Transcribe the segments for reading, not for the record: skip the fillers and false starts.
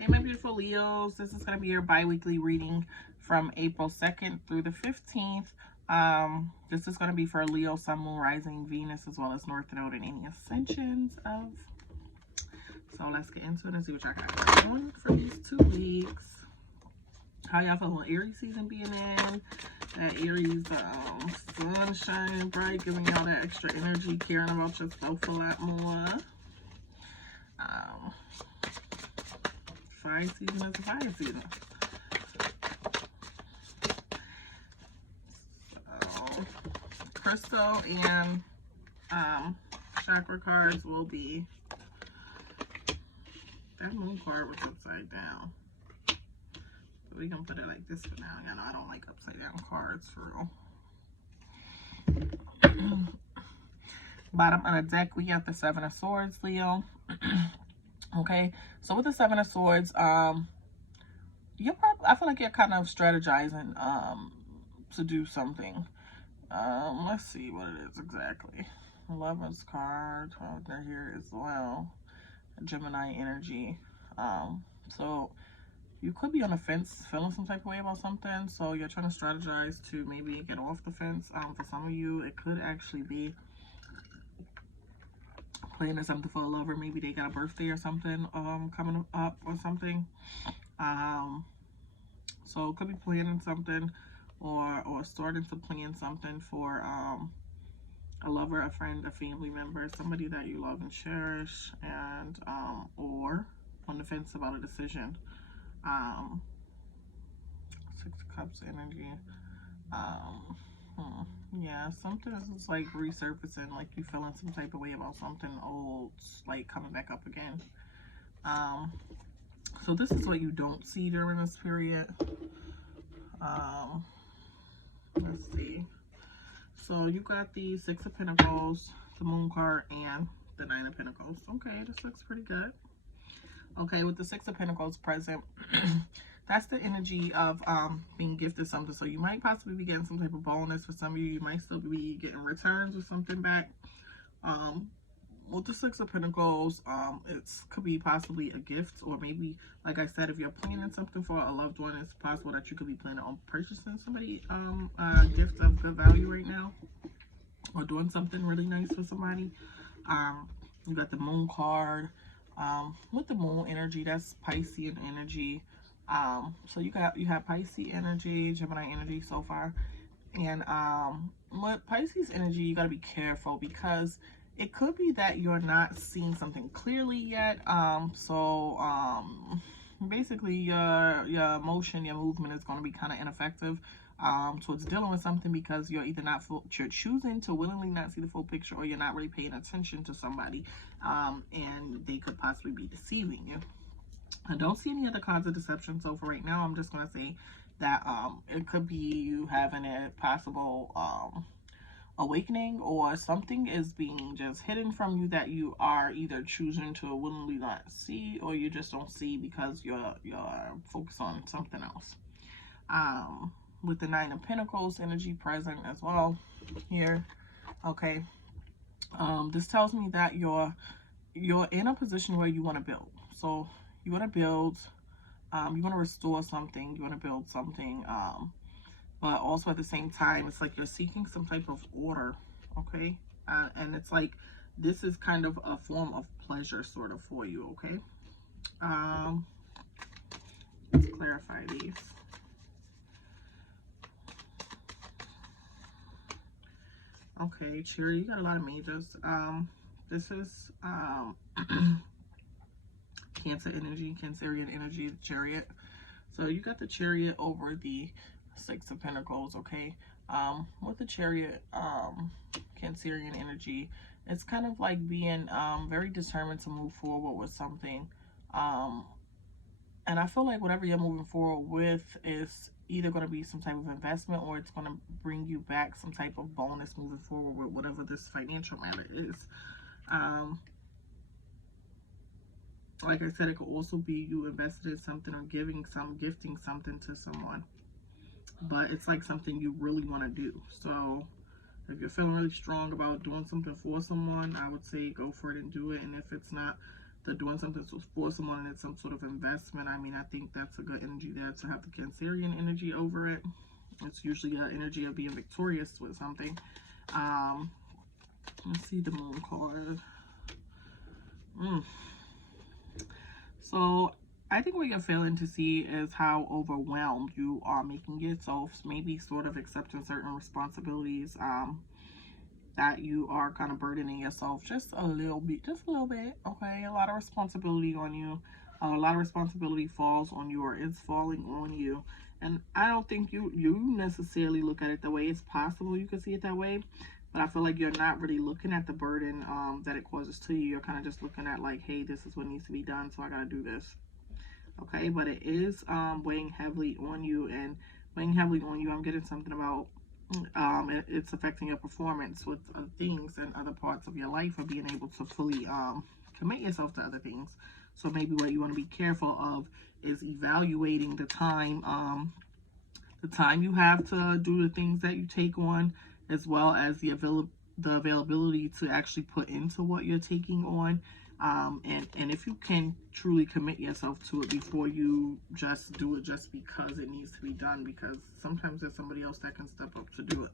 Hey, my beautiful Leos. This is going to be your bi-weekly reading from April 2nd through the 15th. This is going to be for Leo, Sun, Moon, Rising, Venus, as well as North Node and any ascensions of. So let's get into it and see what y'all got going for these 2 weeks. How y'all feeling? Aries season being in. That Aries sun shining bright, giving y'all that extra energy, caring about yourself a lot more. Fire season is a fire season. So, crystal and chakra cards will be. That moon card was upside down. So we're going to put it like this for now. Y'all know I don't like upside down cards for real. Bottom of the deck, we got the 7 of Swords, Leo. Okay, so with the 7 of Swords, you're probably, I feel like you're kind of strategizing to do something. Let's see what it is exactly. 11's card, they're here as well. Gemini energy. So you could be on the fence, feeling some type of way about something. So you're trying to strategize to maybe get off the fence. For some of you, it could actually be planning something for a lover. Maybe they got a birthday or something coming up or something. So it could be planning something or starting to plan something for a lover, a friend, a family member, somebody that you love and cherish, and or on the fence about a decision. 6 of Cups energy. Yeah, something is like resurfacing, like you feeling some type of way about something old, like coming back up again. So this is what you don't see during this period. Let's see. So you got the 6 of Pentacles, the Moon card, and the 9 of Pentacles. Okay, this looks pretty good. Okay, with the 6 of Pentacles present, that's the energy of being gifted something. So you might possibly be getting some type of bonus. For some of you, you might still be getting returns or something back. With the 6 of Pentacles, it could be possibly a gift, or maybe, like I said, if you're planning something for a loved one, it's possible that you could be planning on purchasing somebody a gift of good value right now, or doing something really nice for somebody. You got the Moon card. With the Moon energy, that's Piscean energy. So you have Pisces energy, Gemini energy so far. And with Pisces energy, you got to be careful because it could be that you're not seeing something clearly yet. Basically your emotion, your movement is going to be kind of ineffective towards dealing with something, because you're either you're choosing to willingly not see the full picture, or you're not really paying attention to somebody, and they could possibly be deceiving you. I don't see any other cards of deception, so for right now, I'm just going to say that it could be you having a possible awakening, or something is being just hidden from you that you are either choosing to willingly not see, or you just don't see because you're focused on something else. With the 9 of Pentacles energy present as well here. Okay. This tells me that you're in a position where you want to build. So you want to build, you want to restore something, you want to build something, but also at the same time, it's like you're seeking some type of order, okay? And it's like this is kind of a form of pleasure sort of for you, okay? Let's clarify these. Okay, Chariot, you got a lot of majors. This is Cancer energy, Cancerian energy, the Chariot. So you got the Chariot over the 6 of Pentacles, okay? With the Chariot, Cancerian energy, it's kind of like being very determined to move forward with something. And I feel like whatever you're moving forward with is either going to be some type of investment, or it's going to bring you back some type of bonus moving forward with whatever this financial matter is. Like I said, it could also be you invested in something, or gifting something to someone. But it's like something you really want to do. So if you're feeling really strong about doing something for someone, I would say go for it and do it. And if it's not they're doing something for someone and it's some sort of investment, I mean, I think that's a good energy there to have the Cancerian energy over it. It's usually an energy of being victorious with something. Let's see the moon card. So I think what you're failing to see is how overwhelmed you are making yourself, maybe sort of accepting certain responsibilities, that you are kind of burdening yourself just a little bit, okay? A lot of responsibility on you. A lot of responsibility falls on you, or is falling on you. And I don't think you necessarily look at it the way it's possible you could see it that way. But I feel like you're not really looking at the burden that it causes to you. You're kind of just looking at like, hey, this is what needs to be done, so I got to do this. Okay, but it is weighing heavily on you. And weighing heavily on you, I'm getting something about it's affecting your performance with things and other parts of your life, or being able to fully commit yourself to other things. So maybe what you want to be careful of is evaluating the time you have to do the things that you take on, as well as the availability to actually put into what you're taking on. And if you can truly commit yourself to it before you just do it just because it needs to be done, because sometimes there's somebody else that can step up to do it.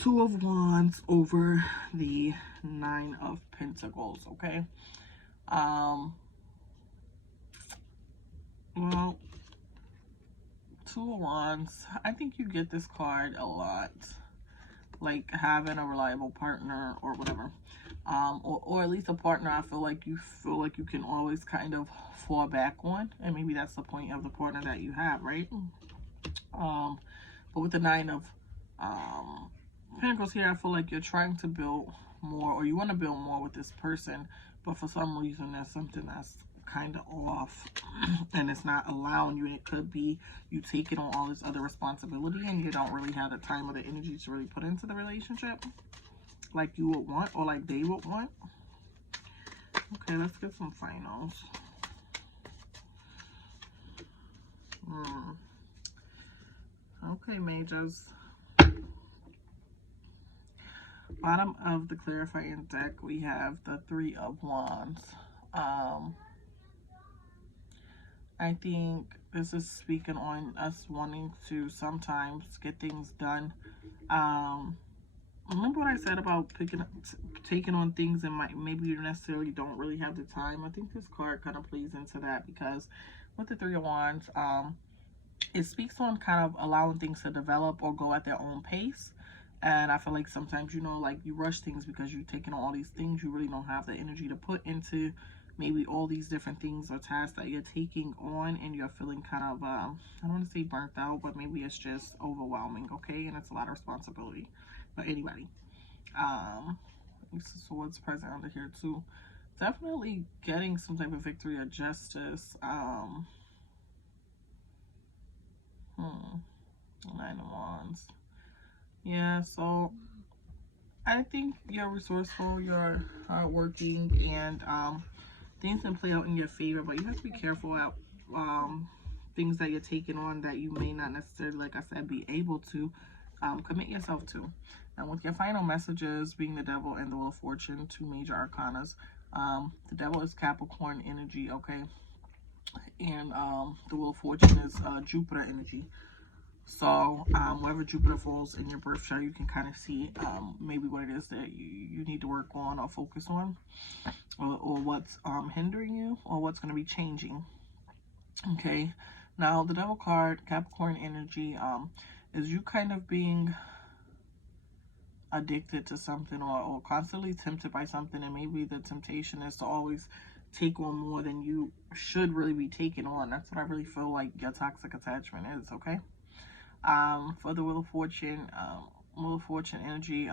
Two of Wands over the Nine of Pentacles, okay? Well, Two of Wands, I think you get this card a lot, like having a reliable partner or whatever. Or at least a partner I feel like you can always kind of fall back on, and maybe that's the point of the partner that you have, right? But with the Nine of Pentacles here, I feel like you're trying to build more, or you want to build more with this person, but for some reason there's something that's kind of off and it's not allowing you. And it could be you taking on all this other responsibility and you don't really have the time or the energy to really put into the relationship like you would want, or like they would want. Okay, let's get some finals. Okay, majors. Bottom of the clarifying deck, we have the Three of Wands. I think this is speaking on us wanting to sometimes get things done. Remember what I said about taking on things and maybe you necessarily don't really have the time? I think this card kind of plays into that, because with the Three of Wands, it speaks on kind of allowing things to develop or go at their own pace. And I feel like sometimes, you know, like you rush things because you're taking on all these things. You really don't have the energy to put into maybe all these different things or tasks that you're taking on, and you're feeling kind of, I don't want to say burnt out, but maybe it's just overwhelming, okay? And it's a lot of responsibility. But anybody, this is what's present under here too. Definitely getting some type of victory or justice. Nine of Wands. Yeah, so I think you're resourceful, you're hardworking, and things can play out in your favor, but you have to be careful at things that you're taking on that you may not necessarily, like I said, be able to commit yourself to. And with your final messages being the Devil and the Wheel of Fortune, two major arcanas. The Devil is Capricorn energy, okay? And the Wheel of Fortune is Jupiter energy. So wherever Jupiter falls in your birth chart, you can kind of see maybe what it is that you need to work on or focus on, or what's hindering you, or what's going to be changing. Okay, now the Devil card, Capricorn energy, is you kind of being addicted to something, or constantly tempted by something, and maybe the temptation is to always take on more than you should really be taking on. That's what I really feel like your toxic attachment is, okay? For the Wheel of Fortune energy,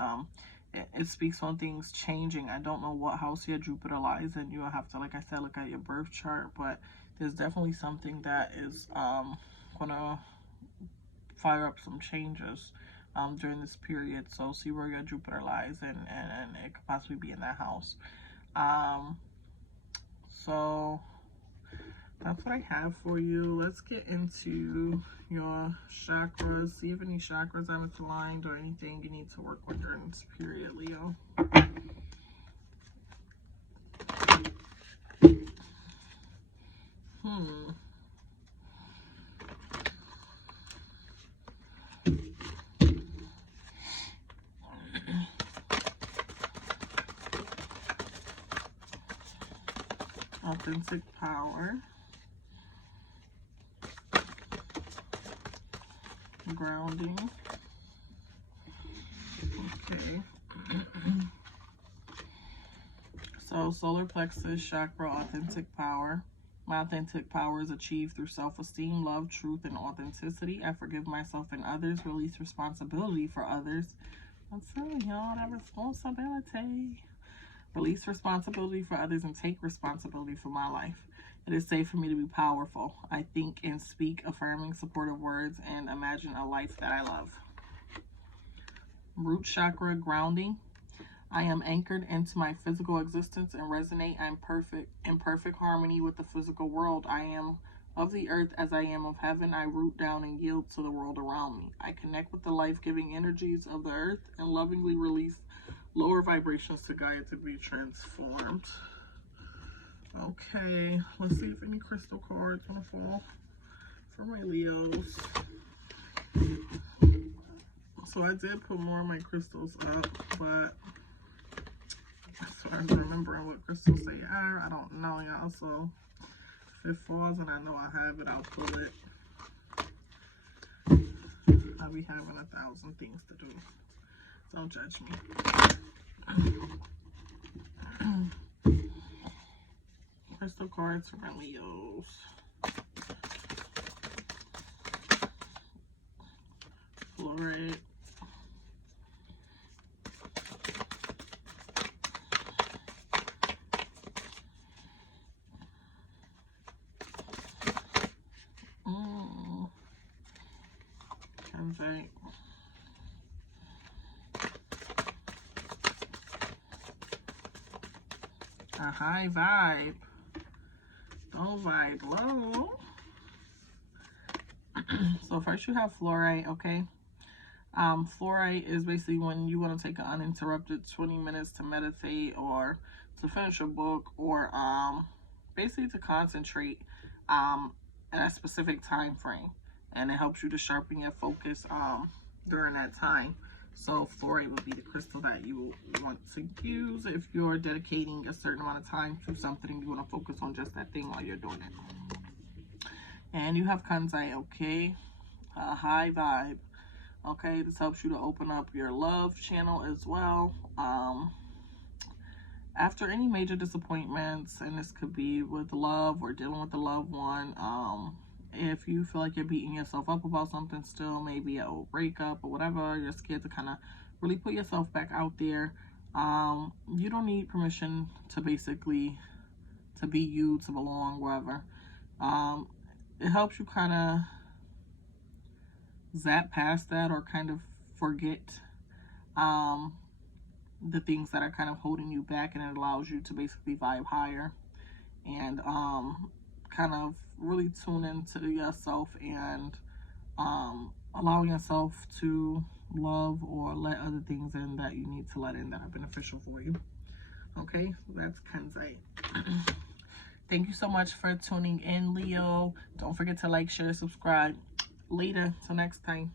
it speaks on things changing. I don't know what house your Jupiter lies in. You'll have to, like I said, look at your birth chart, but there's definitely something that is gonna fire up some changes during this period. So see where your Jupiter lies, and it could possibly be in that house. So that's what I have for you. Let's get into your chakras. See if any chakras are misaligned or anything you need to work with during this period, Leo. Authentic power. Grounding. Okay. So solar plexus chakra, authentic power. My authentic power is achieved through self-esteem, love, truth, and authenticity. I forgive myself and others, release responsibility for others. I'm telling y'all, that responsibility. Release responsibility for others and take responsibility for my life. It is safe for me to be powerful. I think and speak affirming, supportive words and imagine a life that I love. Root chakra, grounding. I am anchored into my physical existence and resonate. I am in perfect harmony with the physical world. I am of the earth as I am of heaven. I root down and yield to the world around me. I connect with the life-giving energies of the earth and lovingly release lower vibrations to guide it to be transformed. Okay, let's see if any crystal cards want to fall for my Leos. So I did put more of my crystals up, but as far as remembering what crystals they are, I don't know, y'all. So if it falls and I know I have it, I'll pull it. I'll be having 1,000 things to do. Don't judge me. Crystal cards for my Leos. Fluorite. Kunzite. A high vibe. Don't vibe low. So first you have fluorite, okay? Fluorite is basically when you want to take an uninterrupted 20 minutes to meditate or to finish a book or basically to concentrate at a specific time frame, and it helps you to sharpen your focus during that time. So fluorite would be the crystal that you want to use if you're dedicating a certain amount of time to something. You want to focus on just that thing while you're doing it. And you have kunzite, okay? A high vibe. Okay, this helps you to open up your love channel as well. After any major disappointments, and this could be with love or dealing with a loved one, if you feel like you're beating yourself up about something still, maybe a breakup or whatever, you're scared to kind of really put yourself back out there, you don't need permission to basically to be you, to belong wherever. It helps you kind of zap past that or kind of forget the things that are kind of holding you back, and it allows you to basically vibe higher and kind of really tune into yourself and allowing yourself to love or let other things in that you need to let in that are beneficial for you. Okay, so that's kunzite. Thank you so much for tuning in, Leo. Don't forget to like, share, subscribe. Later, till next time.